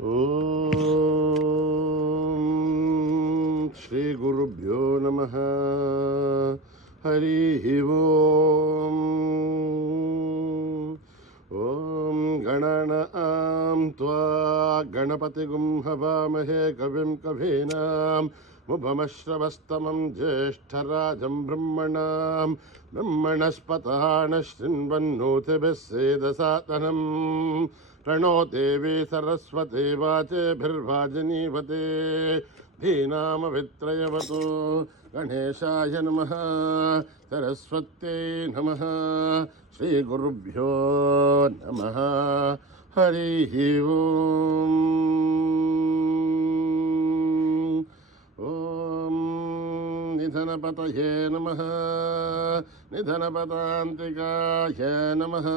ఓం శ్రీ గురుభ్యో నమః. హరి ఓం. ఓం గణానాం త్వా గణపతిగుం హవామహే కవిం కవీనాం ముపమశ్రవస్తమం జ్యేష్ఠరాజం బ్రహ్మణస్పతాన శృణ్వన్నోతిభిः సేదసాదనం ప్రణో దేవీ సరస్వతి వాచేభిర్వాజినీవతే ధీనామవిత్రయవతు. గణేశాయ నమః. సరస్వత్యై నమః. శ్రీగురుభ్యో నమః. హరి ఓం. ఓం నిధనపతయే నమః. నిధనపదాంతికాయ నమః.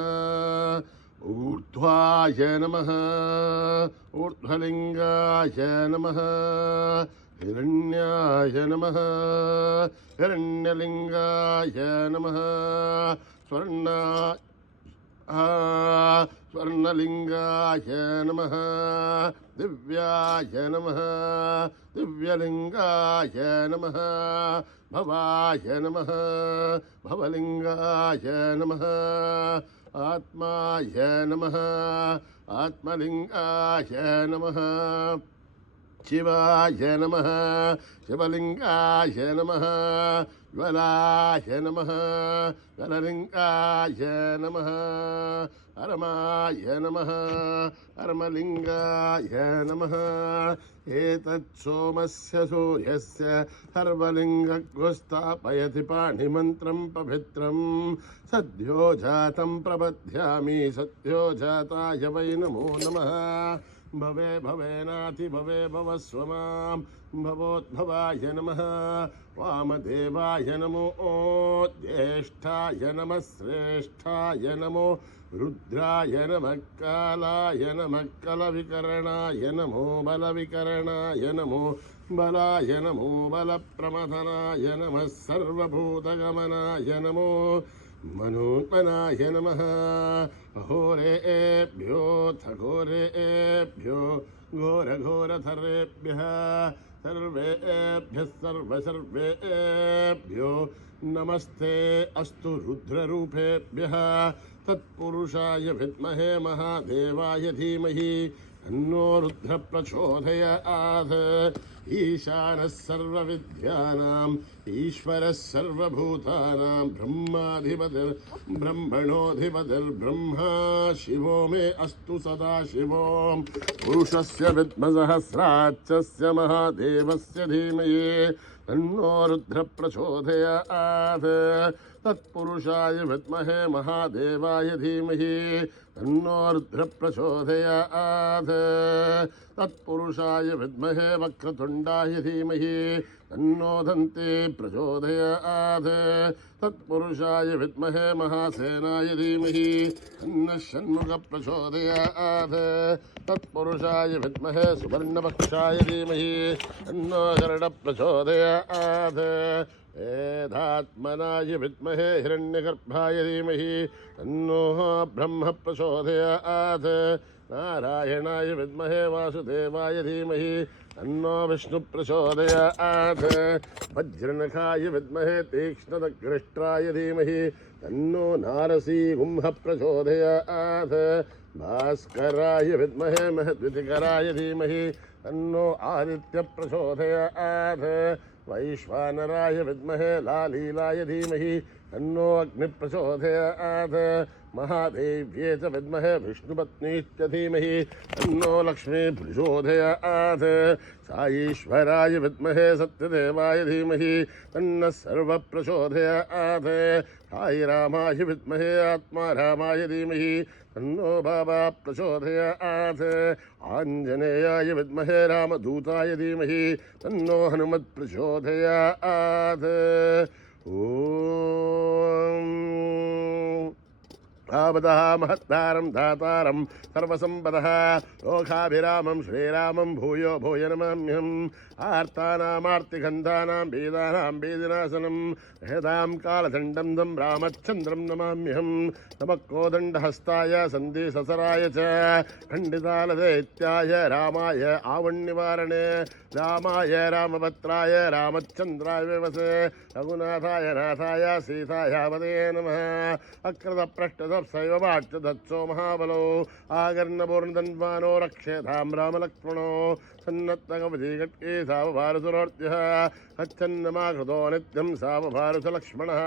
ఊర్ధ్వాయ నమః. ఊర్ధ్వలింగాయ నమః. హిరణ్యాయ నమః. హిరణ్యలింగాయ నమః. స్వర్ణలింగాయ నమః. దివ్యాయ నమః. దివ్యలింగాయ నమః. భవాయ నమః. భవలింగాయ నమః. ఆత్మాయ నమః. ఆత్మలింగాయ నమః. శివాయ నమః. శివలింగాయ నమః. జ్వలాయ నమః. జ్వలలింగాయ నమః. అరమాయ నమః. అర్మలింగాయ నమః. ఏతత్సోమస్య సూర్యస్య సర్వలింగగ్స్థాపయతి పాణిమంత్రం పవిత్రం సద్యో జాతం ప్రబధ్యామి. సద్యో జాతాయ వై నమో నమః. భవే భవేనాతి భవే భవస్వమాం భవోద్భవాయ నమః. వామదేవాయ నమో. జ్యేష్ఠాయ నమః. శ్రేష్ఠాయ నమో. రుద్రాయ నమః. కాలాయ నమః. కలవికరణాయ నమో. బలవికరణాయ నమో. బలాయ నమో. బలప్రమథనాయ నమః. సర్వభూతగమనాయ నమో. మనోన్మనాయ నమః. అహోరేభ్యోऽథ ఘోరేభ్యో ఘోరఘోరధరేభ్యः సర్వేభ్యः సర్వసర్వేభ్యో నమస్తే అస్తు. రుద్రరూపేభ్యः తత్పురుషాయ విద్మహే మహాదేవాయ ధీమహి తన్నో రుద్ర ప్రచోదయాత్. ఈశానः సర్వవిద్యానాం ఈశ్వరः సర్వభూతానాం బ్రహ్మాధిపతిర్ బ్రహ్మణోధిపతిర్బ్రహ్మా. శివో మే అస్తు సదాశివో. పురుషస్య విద్మసహస్రాక్షస్య మహాదేవస్య ధీమహి తన్నో రుద్ర ప్రచోదయాత్. తత్పురుషాయ విద్మహే మహాదేవాయ ధీమహి తన్నో రుద్ర ప్రచోదయాత్. తత్పురుషాయ విద్మహే వక్రతుండాయ ధీమహి తన్నో దంతే ప్రచోదయాత్. తత్పురుషాయ విద్మహే మహాసేనాయ ధీమహి తన్నః షణ్ముఖ ప్రచోదయాత్. తత్పురుషాయ విద్మహే సువర్ణపక్షాయ ధీమహి తన్నో గరుడ ప్రచోదయాత్. వేదాత్మనాయ విద్మహే హిరణ్యగర్భాయ ధీమహి తన్నో బ్రహ్మ ప్రచోదయాత్. నారాయణాయ విద్మహే వాసుదేవాయ ధీమహి తన్నో విష్ణు ప్రచోదయాత్. వజ్రనఖాయ విద్మహే తీక్ష్ణదగ్రష్ట్రాయ ధీమహి తన్నో నారసింహ ప్రచోదయాత్. భాస్కరాయ విద్మహే మహద్వితికరాయ ధీమహి తన్నో ఆదిత్య ప్రచోదయాత్. వైశ్వానరాయ విద్మహే లాలీలాయ ధీమహి తన్నో అగ్ని ప్రచోదయాత్. మహాదేవ్యే చ విద్మహే విష్ణుపత్నీశ్చ ధీమహి తన్నో లక్ష్మీ ప్రచోదయాత్. సాయీశ్వరాయ విద్మహే సత్యదేవాయ ధీమహి తన్నః సర్వ ప్రచోదయాత్. సాయిరామాయ విద్మహే ఆత్మారామాయ ధీమహి తన్నో బాబా ప్రచోదయాత్. ఆంజనేయాయ విద్మహే రామదూతాయ ధీమహి తన్నో హనుమత్ ప్రచోదయాత్. ఓం आवतः महत्तारं धातारं सर्वसम्पदः लोकाभिरामं श्रीरामं भूयो भूय नमाम्यहम् आर्तानामार्तिगन्धानां वेदानां वेदिनाशनं हेदां कालदण्डं दं रामचन्द्रं नमाम्यहम् नमः कोदण्डहस्ताय सन्धिससराय च खण्डितालदैत्याय रामाय आवण्निवारणे रामाय रामभद्राय रामचन्द्राय विवसे रघुनाथाय नाथाय सीताय वदे नमः अकृतपृष्ठदप्सैव वाच्यदत्सो महाबलो आगर्णपूर्णधन्वानो रक्षेतां रामलक्ष्मणो सन्नत्तकवधीकट्के सावभारसुरोर्त्यः अच्छन्नमाकृतो नित्यं सावभारसलक्ष्मणः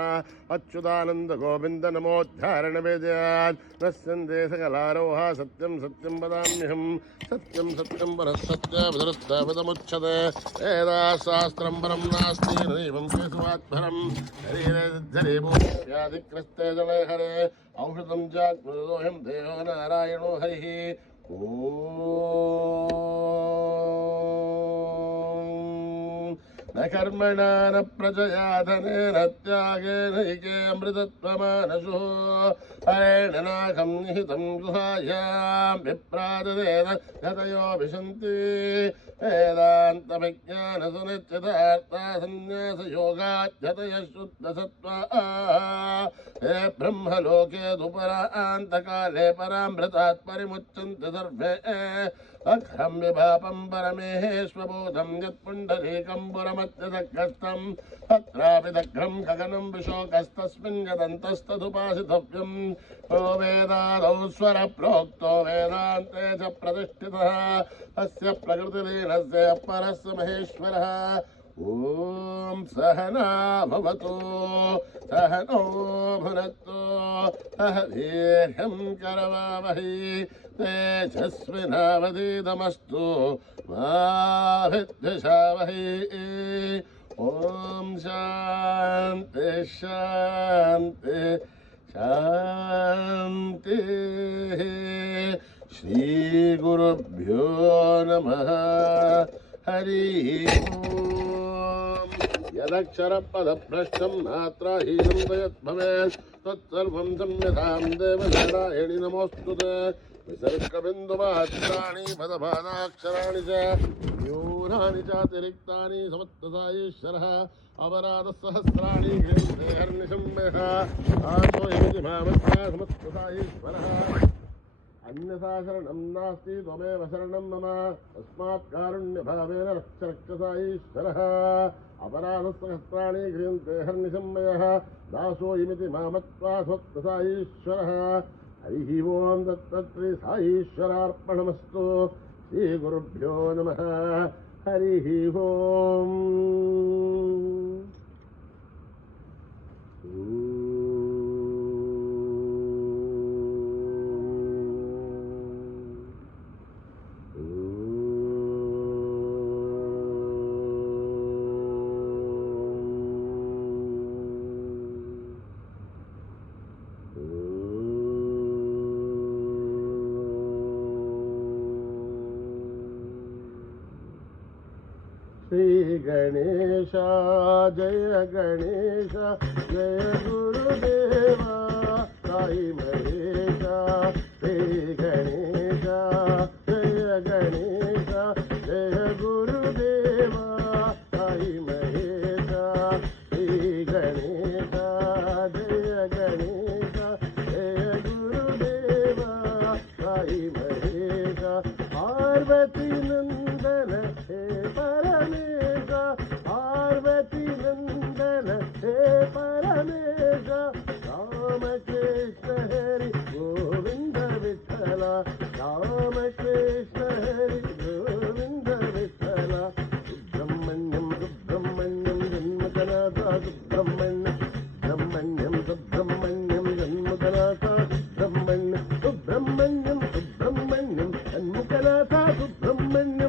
अच्युतानन्दगोविन्द नमोद्धारणवेद्यात् नश्यन्ते सकलारोह सत्यं सत्यं वदाम्यहम् सत्यं सत्यं परः सत्यविदरुत्तविदमुच्यते वेदाशास्त्रं परं नास्ति नैवं केशवात्परं शरीरेभूत्यादिकृस्ते जले हरे औषधं चात्मदोऽयं देहो नारायणो हरिः ॐ न कर्मणा न प्रजया धनेन त्यागेन हिके अमृतत्वमानसो हरेण नाकं निहितं गुहायां विप्राददेन गतयो विशन्ति वेदान्तविज्ञानसुनिश्चितार्था सन्न्यासयोगाध्यतयः शुद्धसत्त्वा हे ब्रह्मलोके दुपरान्तकाले परामृतात् परिमुच्यन्ते सर्वे अक्षं विभापं परमेश्वबोधं यत्पुण्डरीकं पुरमत्यदग्रस्तं तत्रापि दग्रं गगनं विशोकस्तस्मिन् यदन्तस्तदुपासितव्यम् ओ वेदादौ स्वरप्रोक्तो वेदान्ते च प्रतिष्ठितः अस्य प्रकृतिलीनस्य परस्य महेश्वरः ॐ सहना भवतु सहनो भुनक्तु सह वीर्यं करवावहै तेजस्विनावधीतमस्तु मा विद्विषावहै ॐ शान्ति शान्ति शान्तिः श्रीगुरुभ्यो नमः हरिः ओम् यदक्षरपदभ्रष्टं मात्राहीनं यद्भवेत् तत्सर्वं संयतां देवनारायणि नमोऽस्तु ते विसर्गबिन्दुमात्राणि पदपादाक्षराणि च न्यूनानि चातिरिक्तानि समत्तसायीश्वरः अपराधसहस्राणि गृह्णते हर्निशम्यः आसो यमिति मामस्या समत्तसायीश्वरः अन्यथा शरणं नास्ति त्वमेव शरणं मम तस्मात् कारुण्यभावेन रक्ष रक्षसायीश्वरः अपराधसहस्राणि गृह्णते हर्निशम्यः दासोऽयमिति मामत्वा स्वत्तसायीश्वरः हरिः ओं दत्तश्री साईश्वरार्पणमस्तु श्रीगुरुभ्यो नमः हरिः ओम् श्री गणेश जय गणेश जय गुरुदेवा साई महेश श्री गणेश जय गणेश जय गुरुदेवा साई महेश श्री गणेश जय गणेश जय गुरुदेवा साई महेश पार्वती नंदन हे परमेश पार्वती नंदन हे परमेश रामकृष्ण हरि गोविंद विठ्ठल रामकृष्ण हरि गोविंद विठ्ठल सुब्रह्मण्यं सुब्रह्मण्यं जन्मकनाथ सुब्रह्मण्यं ब्रह्मण्यं सुब्रह्मण्यं जन्मकनाथ सुब्रह्मण्यं सुब्रह्मण्यं सुब्रह्मण्यं जन्मकनाथ सुब्रह्मण्यं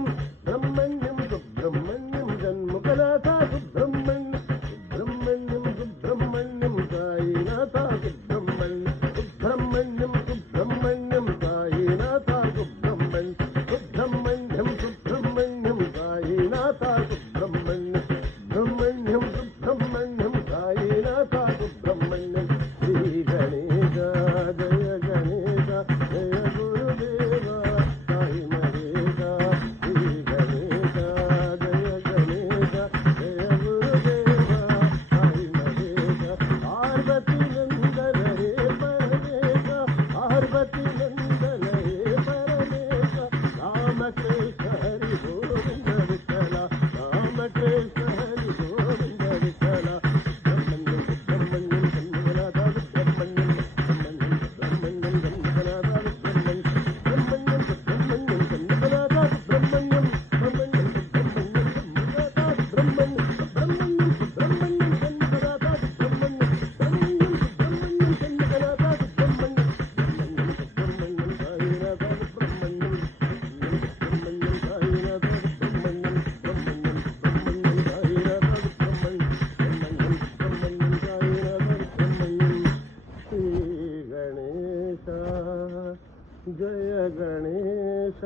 गणेश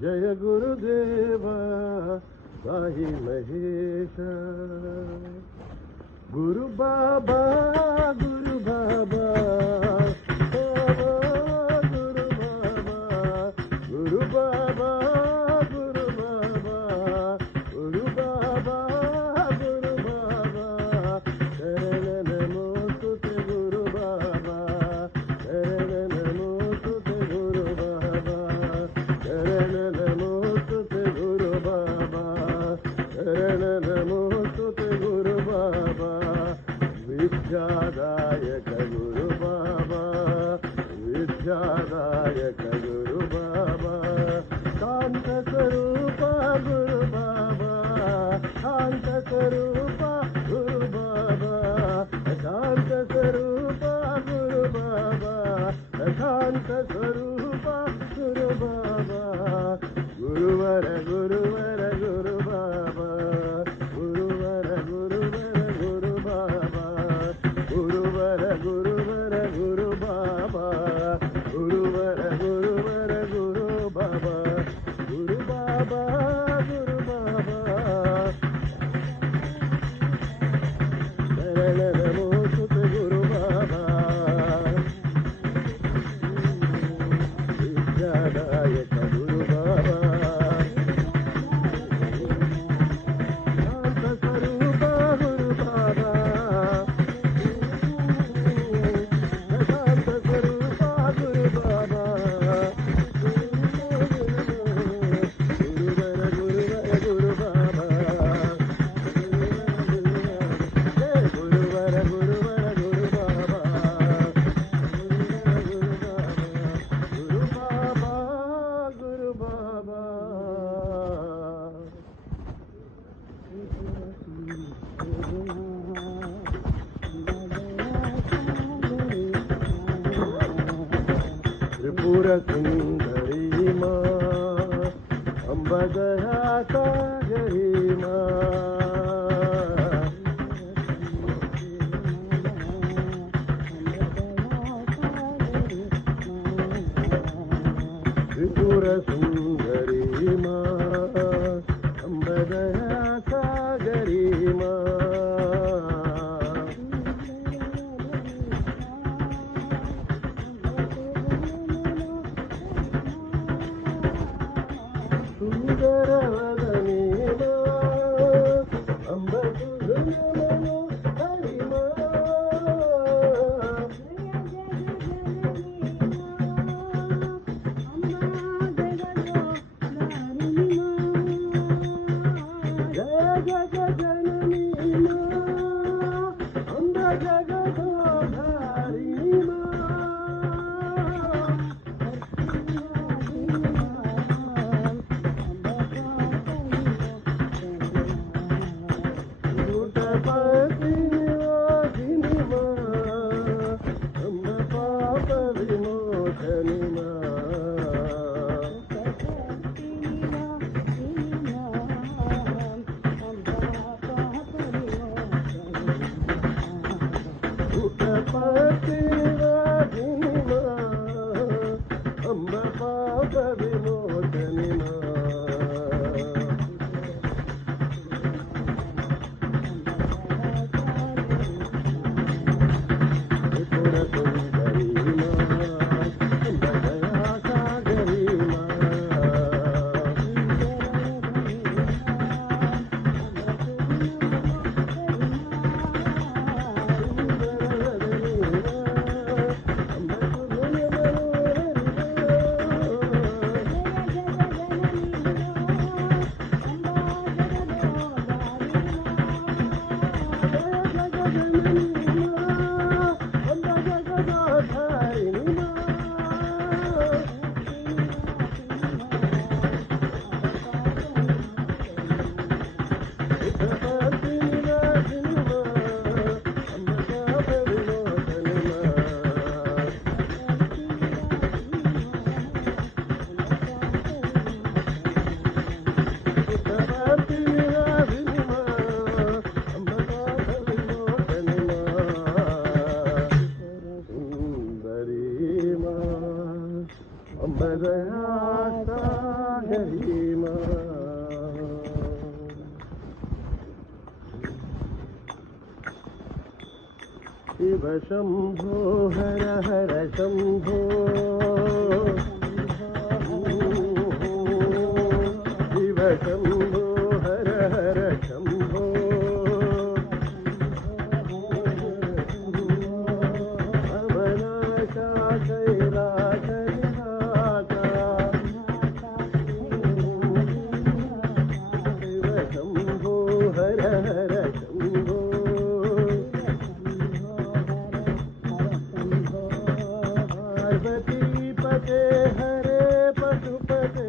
जय गुरुदेव साई महेश गुरु बाबा गुरु बाबा गुरु बाबा गुरु बाबा गुरु बाबा गुरु बाबा शरण नमोस्तुते गुरु बाबा शरण नमोस्तुते गुरु बाबा शरण नमोस्तुते गुरु बाबा शरण नमोस्तुते गुरु बाबा विद्यादायक गुरु बाबा विद्यादायक गुरु बाबा शांत स्वरूप गुरु बाबा शांत स्वरूप गुरु बाबा शांत स्वरूप गुरु बाबा शांत स्वरूप गुरु बाबा गुरुवर गुरुवर गुरु बाबा गुरुवर गुरुवर गुरु बाबा गुरुवर गुरुवर गुरु बाबा गुरुवर गुरुवर गुरु बाबा गुरु बाबा गुरु बाबा शरण नमोस्तुते गुरु बाबा विद्यादायक गुरु बाबा शांत स्वरूप गुरु बाबा शांत स्वरूप गुरु बाबा गुरुवर गुरुवर गुरु बाबा गुरुवर गुरुवर गुरु बाबा गुरु बाबा गुरु बाबा त्रिपुर सुंदरी माँ अम्ब दया सागरी माँ त्रिपुर सुंदरी माँ अम्ब दया सागरी माँ सुंदर वदनी अम्ब हरि जय जय जननी अम्ब जगदोधारी लूटपति वासिनी अम्ब पाप विमोचनी लूटपति वासिनी अम्ब पाप विमोचनी त्रिपुर सुंदरी माँ अम्ब दया सागरी माँ सुंदर वदनी अम्ब गरीमा शिव शंभो हर हर शंभो शिव शंभो हर हर शंभो अमनाशा कैलास निवासा शिव शंभो हर हर शंभो पार्वतीपते हरे पशुपते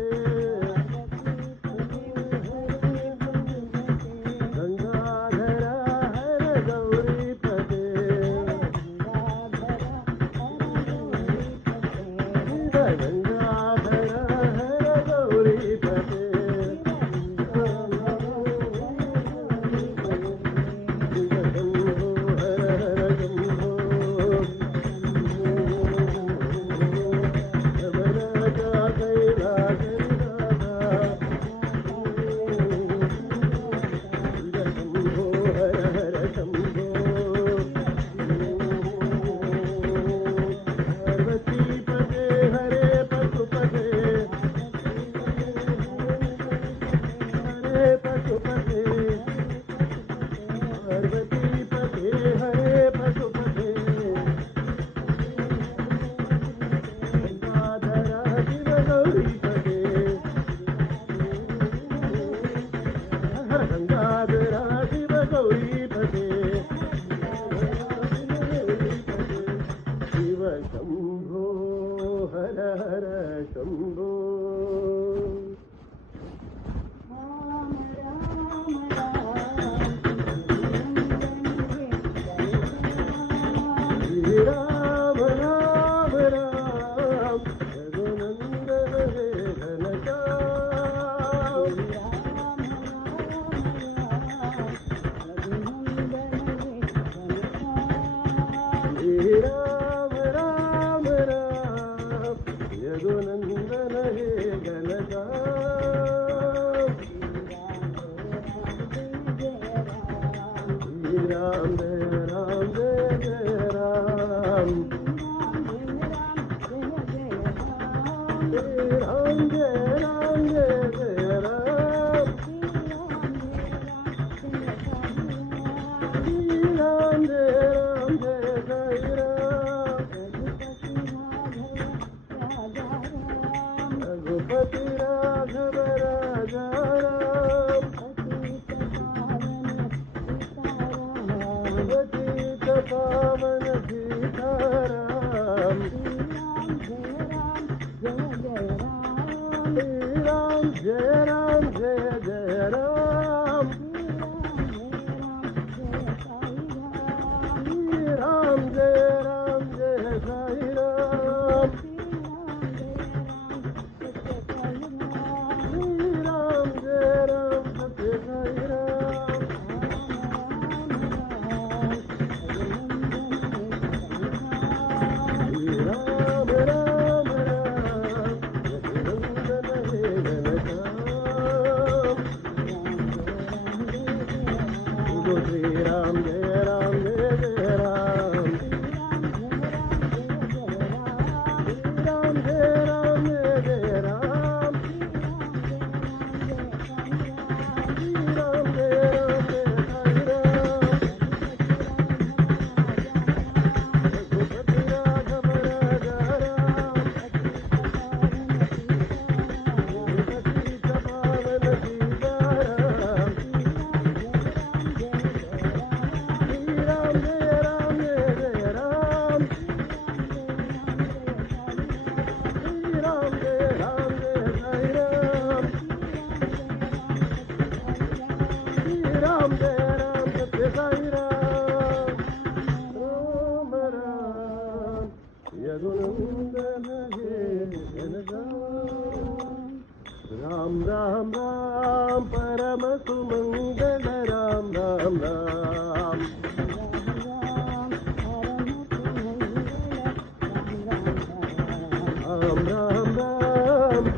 गंगाधरा हर गौरीपते गंगाधरा हर गौरीपते शंभो हर हर शंभो पार्वतीपते हरे पशुपते हरे पशुपते पार्वतीपते हरे पशुपते गंगाधरा शिव गौरीपते गंगाधरा शिव गौरीपते शिव शंभो हर हर शंभो श्री राम राम राम रघुनंदन हे घनश्याम श्री राम राम राम यदुनंदन हे घनश्याम श्री राम जय राम जय जय राम श्री राम जय राम जय जय राम श्री राम जय राम जय जय राम रघुपति राघव राजा राम पतित पावन सीताराम श्री राम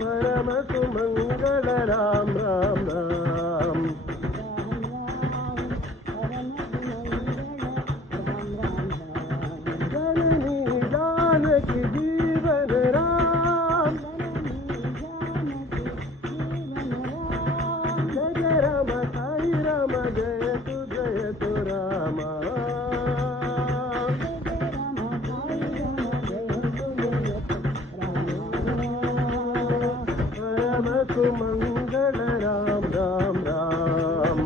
परम सुमंगल राम राम राम जननी जानकी जीवन राम जय राम साई राम जय तु रामा सुमंगल राम राम राम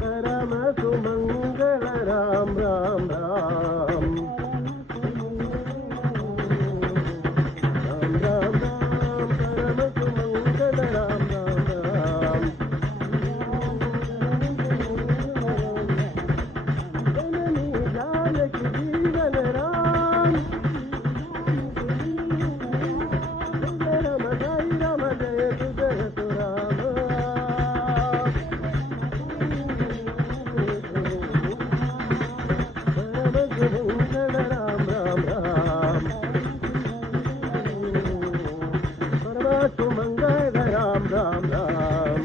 परम सुमंगल राम राम राम राम राम राम परम सुमंगल राम राम राम जननी जानकी जीवन राम सुमंगल राम राम राम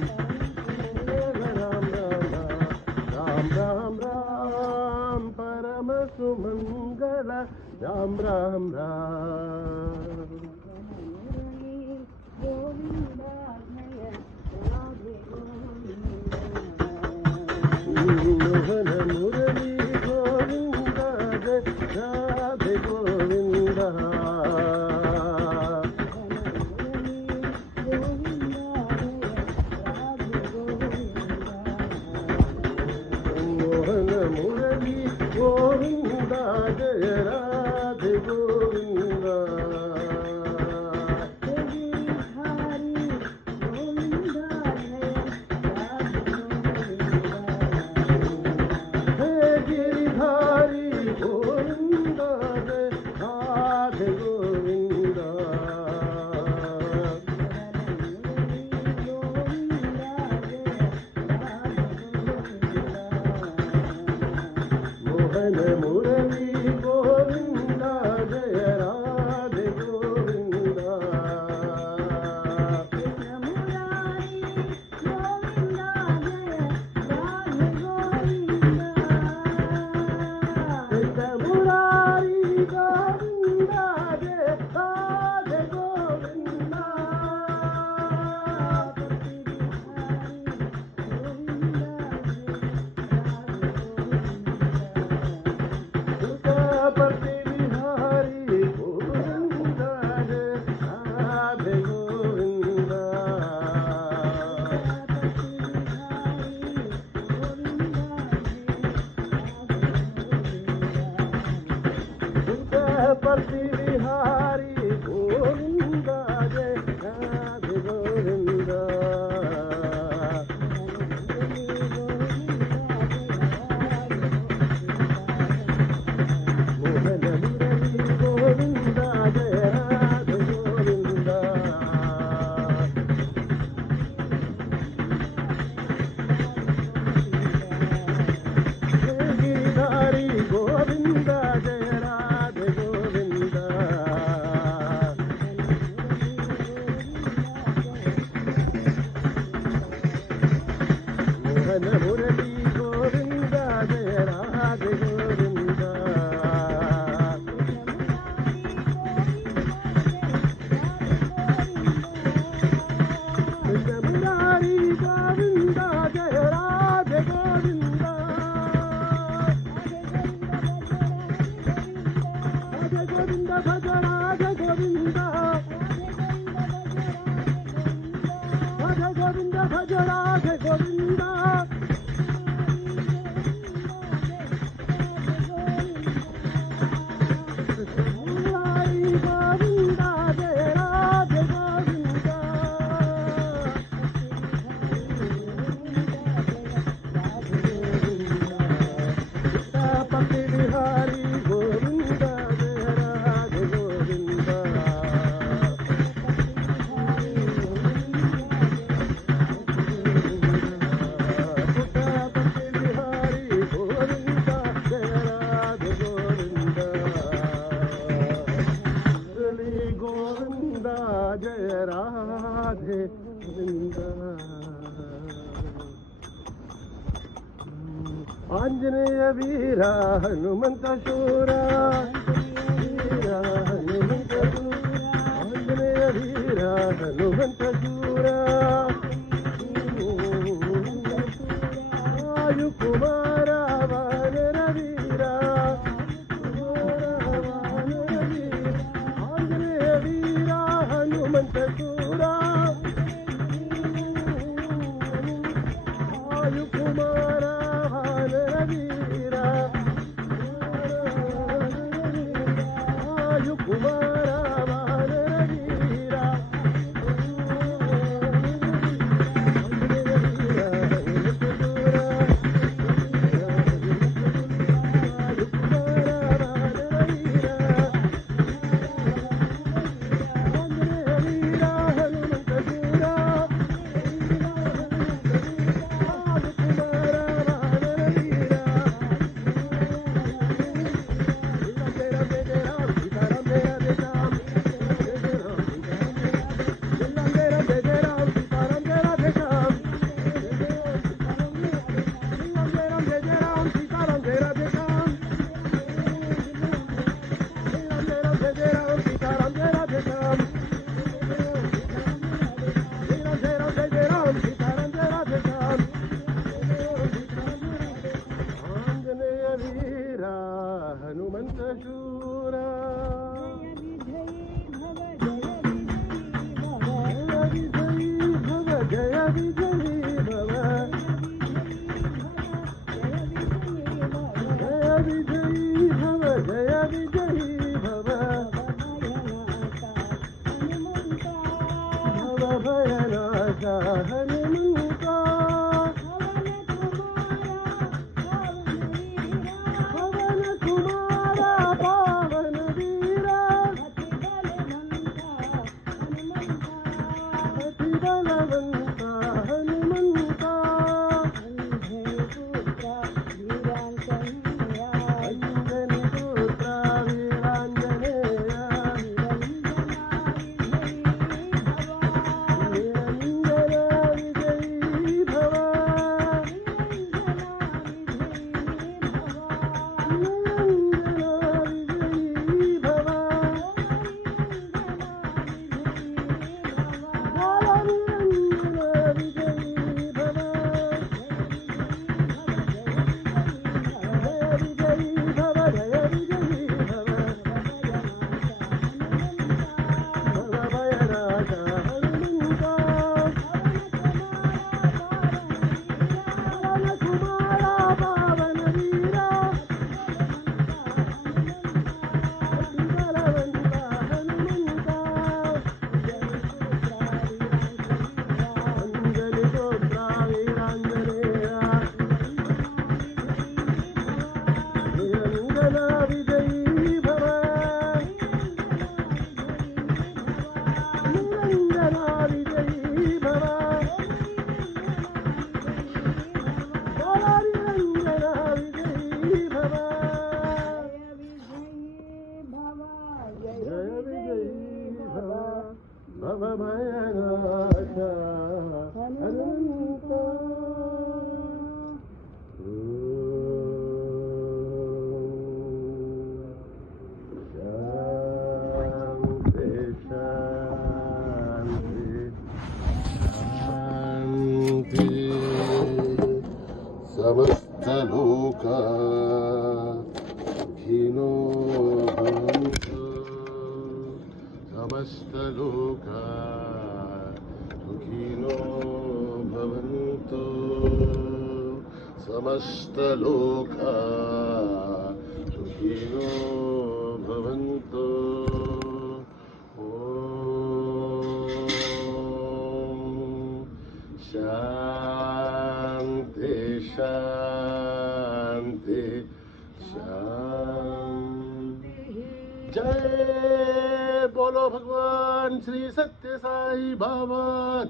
राम राम राम परम सुमंगल राम राम राम मोहन मुरली गोविंद राधे गोविंद मोहन मुरली गोविंद जय राधे गोविंद मोहन मुरली गोविंद जय राधे गोविंद मुरारी गोविंद जय राधे गोविंद पति बिहारी गोविंद जय राधे गोविंद पति बिहारी गोविंद जय राधे गोविंद मोहन मुरली गोविंद जय राधे गोविंद गिरिधारी गोविंद जय राधे गोविंद मोहन मुरली गोविंद जय राधे गोविंद मुरारी गोविंद जय राधे गोविंद राधे गोविंद भज राधे गोविंद राधे गोविंद भज राधे गोविंद मुरारी गोविंद जय राधे गोविंद पति बिहारी गोविंद जय राधे गोविंद राधे वृंदा आंजनेय वीरा हनुमंत शूरा हनुमंत आंजनेय वीरा हनुमंत शूरा आयु कुमार वानर वीरा आंजनेय वीरा हनुमंत शूरा आयु कुमार हनुमंत शूरा जय विजयी भव जय विजयी भव जय विजयी भव भव भयनाशा हनुमंता भव भयनाशा हनुमंता शांति शांति शांति समस्त लोका सुखिनो भवन्तु समस्त लोका सुखिनो भवन्तु समस्त लोका सुखिनो भवन्तु शांति शांति शांति। जय बोलो भगवान श्री सत्य साई बाबा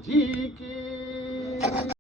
जी की।